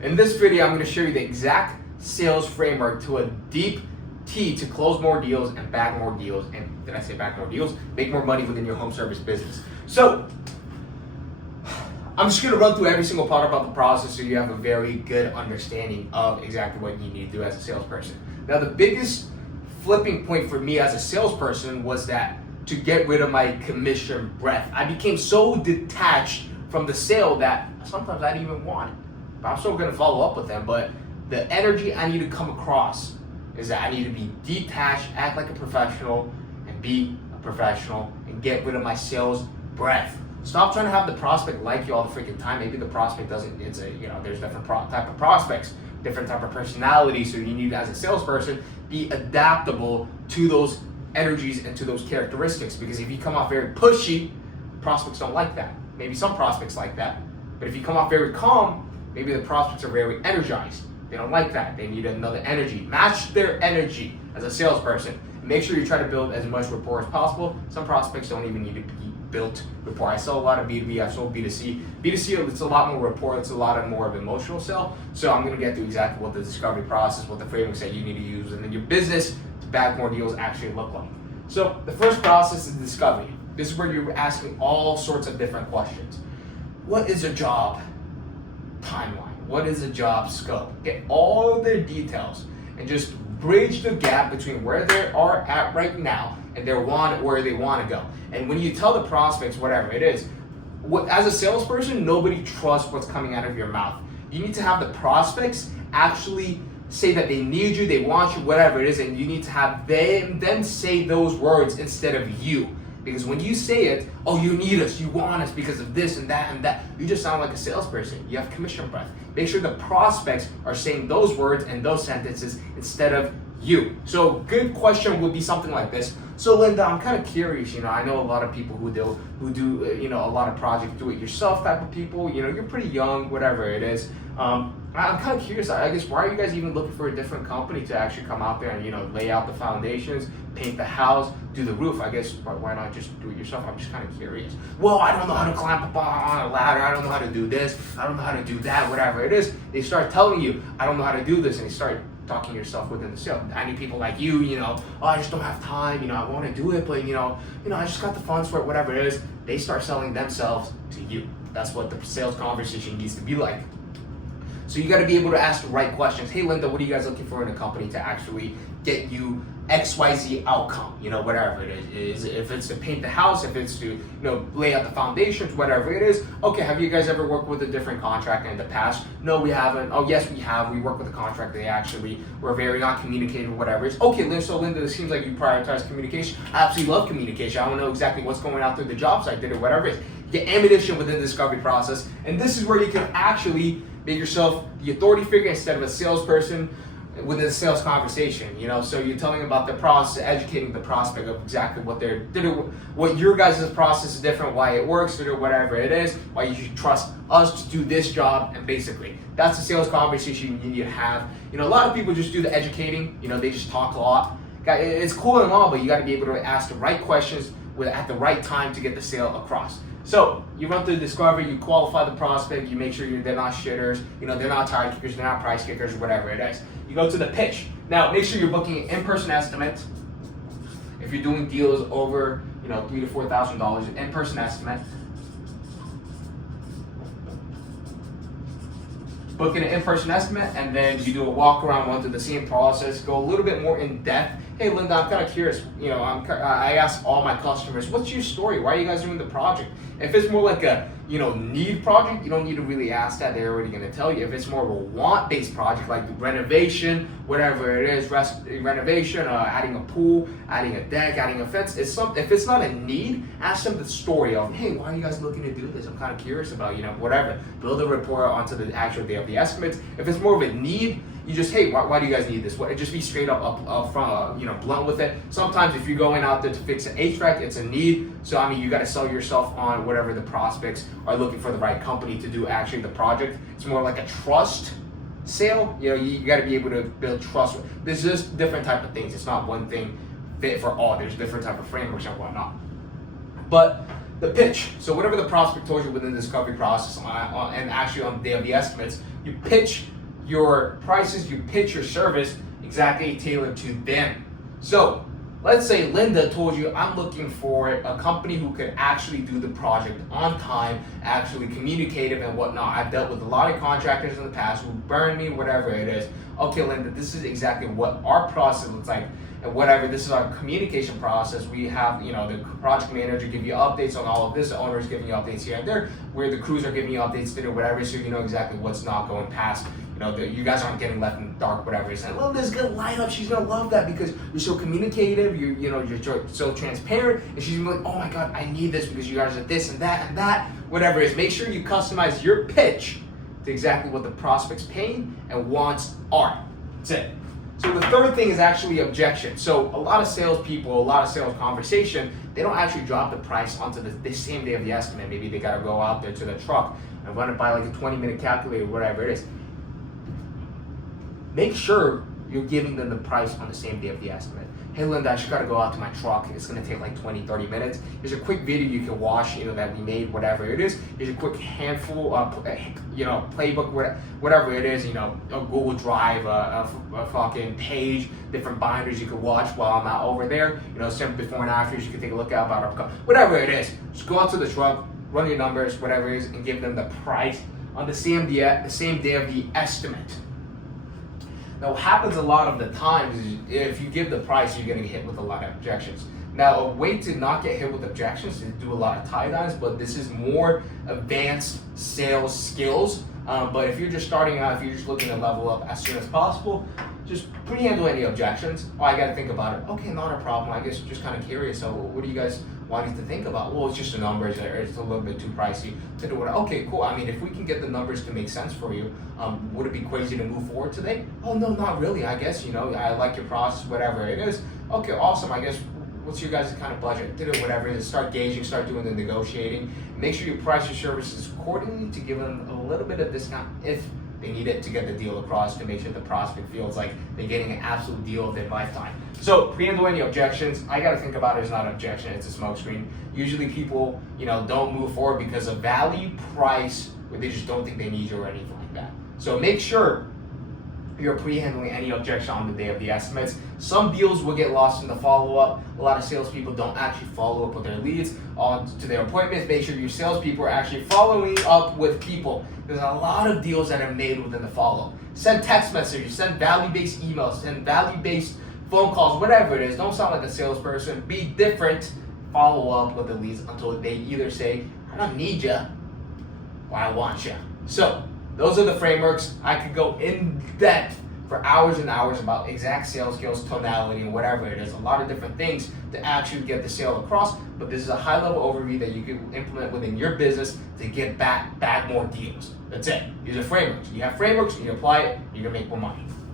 In this video, I'm going to show you the exact sales framework to a deep T to close more deals and bag more deals. And did I say bag more deals? Make more money within your home service business. So I'm just going to run through every single part about the process so you have a very good understanding of exactly what you need to do as a salesperson. Now, the biggest flipping point for me as a salesperson was that to get rid of my commission breath. I became so detached from the sale that sometimes I didn't even want it. But I'm still going to follow up with them, but the energy I need to come across is that I need to be detached, act like a professional, and be a professional, and get rid of my sales breath. Stop trying to have the prospect like you all the freaking time. Maybe the prospect doesn't, there's different type of prospects, different type of personality, so you need, as a salesperson, be adaptable to those energies and to those characteristics, because if you come off very pushy, prospects don't like that. Maybe some prospects like that, but if you come off very calm, maybe the prospects are very energized. They don't like that. They need another energy. Match their energy as a salesperson. Make sure you try to build as much rapport as possible. Some prospects don't even need to be built rapport. I sell a lot of B2B, I sold B2C. B2C, it's a lot more rapport, it's a lot more of emotional sell. So I'm gonna get through exactly what the discovery process, what the frameworks that you need to use, and then your business to bag more deals actually look like. So the first process is discovery. This is where you're asking all sorts of different questions. What is a job timeline? What is a job scope? Get all their details and just bridge the gap between where they are at right now and where they want to go. And when you tell the prospects whatever it is, as a salesperson, nobody trusts what's coming out of your mouth. You need to have the prospects actually say that they need you, they want you, whatever it is, and you need to have them say those words instead of you. Because when you say it, oh, you need us, you want us because of this and that, you just sound like a salesperson. You have commission breath. Make sure the prospects are saying those words and those sentences instead of you. So good question would be something like this. So Linda, I'm kind of curious, I know a lot of people who do a lot of project do-it-yourself type of people, you're pretty young, whatever it is. I'm kind of curious, I guess, why are you guys even looking for a different company to actually come out there and, lay out the foundations, paint the house, do the roof? I guess, why not just do it yourself? I'm just kind of curious. Well, I don't know how to climb up on a ladder. I don't know how to do this. I don't know how to do that, whatever it is. They start telling you, I don't know how to do this, and they start talking yourself within the sale. I need people like you, oh, I just don't have time, I want to do it, but, I just got the funds for it, whatever it is. They start selling themselves to you. That's what the sales conversation needs to be like. So you got to be able to ask the right questions. Hey, Linda, what are you guys looking for in a company to actually get you XYZ outcome? Whatever it is. If it's to paint the house, if it's to, lay out the foundations, whatever it is. Okay, have you guys ever worked with a different contractor in the past? No, we haven't. Oh, yes, we have. We work with a contractor. They actually were very non-communicative, whatever it is. Okay, Linda, it seems like you prioritize communication. I absolutely love communication. I want to know exactly what's going out through the job site, did it, whatever it is. Get ammunition within the discovery process. And this is where you can actually make yourself the authority figure instead of a salesperson within a sales conversation. So you're telling about the process, educating the prospect of exactly what your guys' process is different, why it works, or whatever it is, why you should trust us to do this job, and basically that's the sales conversation you need to have. A lot of people just do the educating, they just talk a lot. It's cool and all, but you got to be able to ask the right questions at the right time to get the sale across. So you run through the discovery, you qualify the prospect, you make sure they're not shitters, they're not tire kickers, they're not price kickers, whatever it is. You go to the pitch. Now make sure you're booking an in-person estimate. If you're doing deals over, $3,000 to $4,000, an in-person estimate. Booking an in-person estimate, and then you do a walk around, run through the same process, go a little bit more in depth. Hey, Linda, I'm kind of curious. I ask all my customers, what's your story? Why are you guys doing the project? If it's more like a, need project, you don't need to really ask that. They're already going to tell you. If it's more of a want-based project, like renovation, whatever it is, renovation, adding a pool, adding a deck, adding a fence, if it's not a need, ask them the story of, hey, why are you guys looking to do this? I'm kind of curious about, whatever. Build a rapport onto the actual day of the estimates. If it's more of a need, you just, hey, why do you guys need this? Just be straight up front, blunt with it. Sometimes if you're going out there to fix an HVAC, it's a need. So, you got to sell yourself on whatever the prospects are looking for the right company to do actually the project. It's more like a trust sale. You got to be able to build trust. There's just different type of things. It's not one thing fit for all. There's different type of frameworks and whatnot. But the pitch. So whatever the prospect told you within the discovery process and actually on the day of the estimates, You pitch your prices, you pitch your service exactly tailored to them. So let's say Linda told you, I'm looking for a company who could actually do the project on time, actually communicative and whatnot. I've dealt with a lot of contractors in the past who burn me, whatever it is. Okay, Linda, this is exactly what our process looks like. And whatever, this is our communication process. We have, the project manager give you updates on all of this, the owner is giving you updates here and there, where the crews are giving you updates to do whatever, so you know exactly what's not going past. You guys aren't getting left in the dark, whatever. It's like, well, this is gonna light up. She's gonna love that because you're so communicative. You're so transparent, and she's gonna be like, oh my god, I need this because you guys are this and that, whatever it is. Make sure you customize your pitch to exactly what the prospect's pain and wants are. That's it. So the third thing is actually objection. So a lot of salespeople, a lot of sales conversation, they don't actually drop the price onto the same day of the estimate. Maybe they gotta go out there to the truck and run it by like a 20-minute calculator, whatever it is. Make sure you're giving them the price on the same day of the estimate. Hey Linda, I just gotta go out to my truck. It's gonna take like 20-30 minutes. Here's a quick video you can watch, that we made, whatever it is. Here's a quick handful of, playbook, whatever it is, a Google Drive, a fucking page, different binders you can watch while I'm out over there. Some before and afters you can take a look at about our, whatever it is. Just go out to the truck, run your numbers, whatever it is, and give them the price on the same day of the estimate. Now, what happens a lot of the times is if you give the price, you're going to get hit with a lot of objections. Now, a way to not get hit with objections is to do a lot of tie-downs, but this is more advanced sales skills. But if you're just starting out, if you're just looking to level up as soon as possible, just pre-handle any objections. Oh, I got to think about it. Okay, not a problem. I guess I'm just kind of curious. So what do you guys wanting to think about? Well, it's just the numbers. It's a little bit too pricey to do it. Okay, cool. I mean, if we can get the numbers to make sense for you, would it be crazy to move forward today? Oh, no, not really. I guess, I like your process, whatever it is. Okay, awesome. I guess, what's your guys' kind of budget? Did it, whatever it is. Start gauging, start doing the negotiating. Make sure you price your services accordingly to give them a little bit of discount if they need it to get the deal across, to make sure the prospect feels like they're getting an absolute deal of their lifetime. So pre-handle any objections. I got to think about it as not an objection, it's a smokescreen. Usually people, don't move forward because of value, price, or they just don't think they need you or anything like that. So make sure you're pre-handling any objection on the day of the estimates. Some deals will get lost in the follow-up. A lot of salespeople don't actually follow up with their leads on to their appointments. Make sure your salespeople are actually following up with people. There's a lot of deals that are made within the follow-up. Send text messages, send value-based emails, send value-based phone calls, whatever it is. Don't sound like a salesperson. Be different. Follow up with the leads until they either say, I don't need you, or I want you. So those are the frameworks. I could go in depth for hours and hours about exact sales skills, tonality, and whatever it is. A lot of different things to actually get the sale across, but this is a high-level overview that you can implement within your business to get back more deals. That's it. These are frameworks. You have frameworks, you apply it, you're gonna make more money.